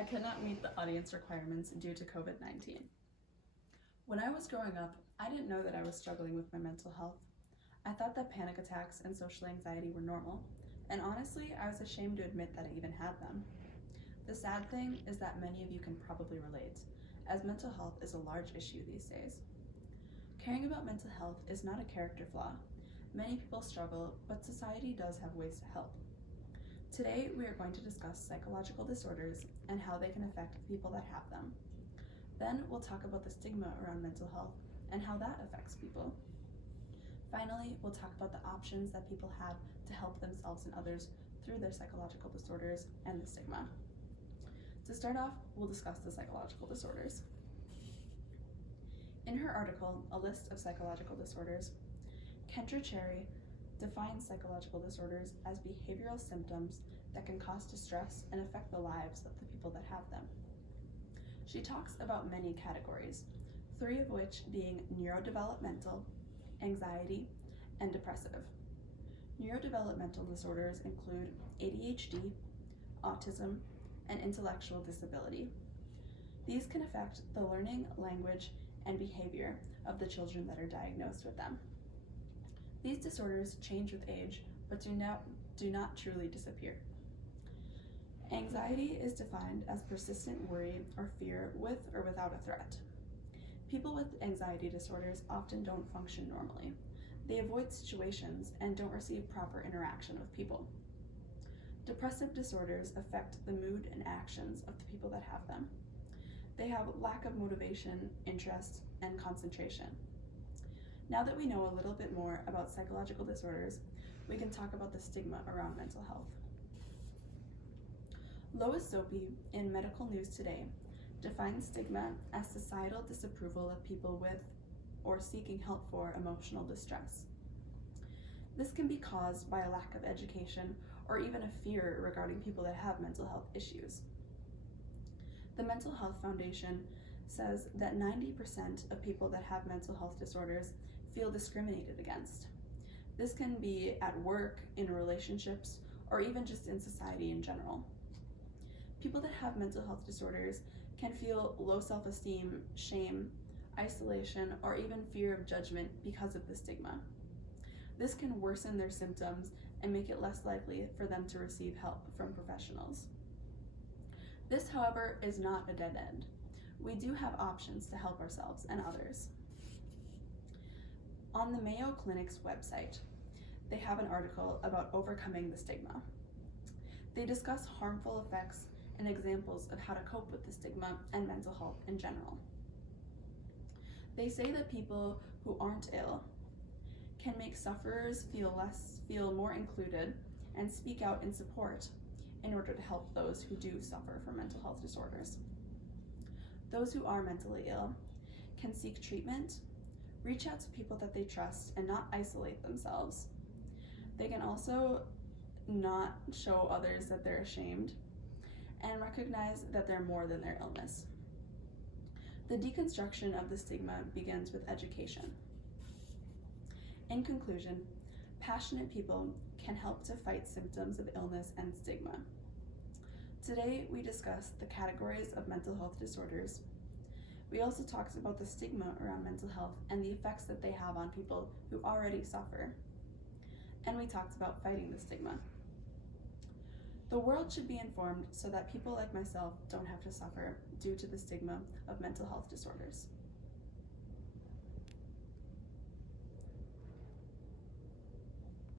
I could not meet the audience requirements due to COVID-19. When I was growing up, I didn't know that I was struggling with my mental health. I thought that panic attacks and social anxiety were normal, and honestly, I was ashamed to admit that I even had them. The sad thing is that many of you can probably relate, as mental health is a large issue these days. Caring about mental health is not a character flaw. Many people struggle, but society does have ways to help. Today, we are going to discuss psychological disorders and how they can affect people that have them. Then we'll talk about the stigma around mental health and how that affects people. Finally, we'll talk about the options that people have to help themselves and others through their psychological disorders and the stigma. To start off, we'll discuss the psychological disorders. In her article, A List of Psychological Disorders, Kendra Cherry defines psychological disorders as behavioral symptoms that can cause distress and affect the lives of the people that have them. She talks about many categories, 3 of which being neurodevelopmental, anxiety, and depressive. Neurodevelopmental disorders include ADHD, autism, and intellectual disability. These can affect the learning, language, and behavior of the children that are diagnosed with them. These disorders change with age, but do not truly disappear. Anxiety is defined as persistent worry or fear with or without a threat. People with anxiety disorders often don't function normally. They avoid situations and don't receive proper interaction with people. Depressive disorders affect the mood and actions of the people that have them. They have lack of motivation, interest, and concentration. Now that we know a little bit more about psychological disorders, we can talk about the stigma around mental health. Lois Soapy in Medical News Today defines stigma as societal disapproval of people with or seeking help for emotional distress. This can be caused by a lack of education or even a fear regarding people that have mental health issues. The Mental Health Foundation says that 90% of people that have mental health disorders feel discriminated against. This can be at work, in relationships, or even just in society in general. People that have mental health disorders can feel low self-esteem, shame, isolation, or even fear of judgment because of the stigma. This can worsen their symptoms and make it less likely for them to receive help from professionals. This, however, is not a dead end. We do have options to help ourselves and others. On the Mayo Clinic's website, they have an article about overcoming the stigma. They discuss harmful effects and examples of how to cope with the stigma and mental health in general. They say that people who aren't ill can make sufferers feel more included and speak out in support in order to help those who do suffer from mental health disorders. Those who are mentally ill can seek treatment, reach out to people that they trust, and not isolate themselves. They can also not show others that they're ashamed and recognize that they're more than their illness. The deconstruction of the stigma begins with education. In conclusion, passionate people can help to fight symptoms of illness and stigma. Today, we discussed the categories of mental health disorders. We also talked about the stigma around mental health and the effects that they have on people who already suffer. And we talked about fighting the stigma. The world should be informed so that people like myself don't have to suffer due to the stigma of mental health disorders.